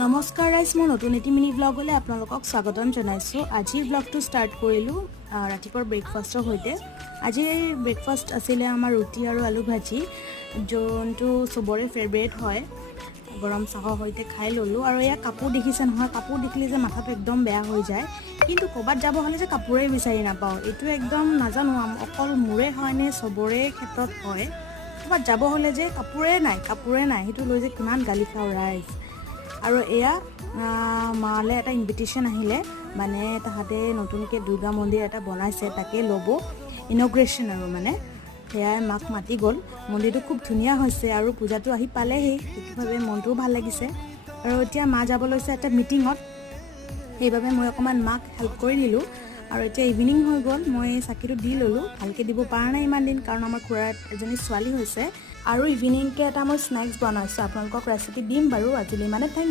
নমস্কাৰ ৰাইজ, মই নতুন এটি মিনি ব্লগলৈ আপোনালোকক স্বাগতম জনাইছোঁ। আজিৰ ব্লগটো ষ্টাৰ্ট কৰিলোঁ ৰাতিপুৱাৰ ব্ৰেকফাষ্টৰ সৈতে। আজিৰ ব্ৰেকফাষ্ট আছিলে আমাৰ ৰুটি আৰু আলু ভাজি, যোনটো চবৰে ফেভৰেট হয়। গৰম চাহৰ সৈতে খাই ল'লোঁ। আৰু এয়া কাপোৰ দেখিছে নহয়, কাপোৰ দেখিলে যে মাথাটো একদম বেয়া হৈ যায়, কিন্তু ক'ৰবাত যাব হ'লে যে কাপোৰেই বিচাৰি নাপাওঁ। এইটো একদম নাজানো অকল মোৰে হয়নে চবৰে ক্ষেত্ৰত হয়। ক'ৰবাত যাব হ'লে যে কাপোৰে নাই, সেইটো লৈ যে কিমান গালি খাওঁ ৰাইজ। আৰু এয়া মালে এটা ইনভিটেশ্যন আহিলে, মানে তাহাঁতে নতুনকৈ দুৰ্গা মন্দিৰ এটা বনাইছে, তাকে ল'ব ইনগ্ৰেশ্যন আৰু মানে সেয়াই মাক মাতি গ'ল। মন্দিৰটো খুব ধুনীয়া হৈছে আৰু পূজাটো আহি পালেহি, সেইটোভাৱে মনটোও ভাল লাগিছে। আৰু এতিয়া মা যাব লৈছে এটা মিটিঙত, সেইবাবে মই অকণমান মাক হেল্প কৰি দিলোঁ। আৰু এতিয়া ইভিনিং হৈ গ'ল, মই চাকিটো দি ল'লোঁ। ভালকৈ দিব পৰা নাই ইমান দিন, কাৰণ আমাৰ খুৰাৰ এজনী ছোৱালী হৈছে। আৰু ইভিনিংকৈ এটা মই স্নেক্স বনাইছোঁ, আপোনালোকক ৰেচিপি দিম বাৰু। আজিলৈ মানে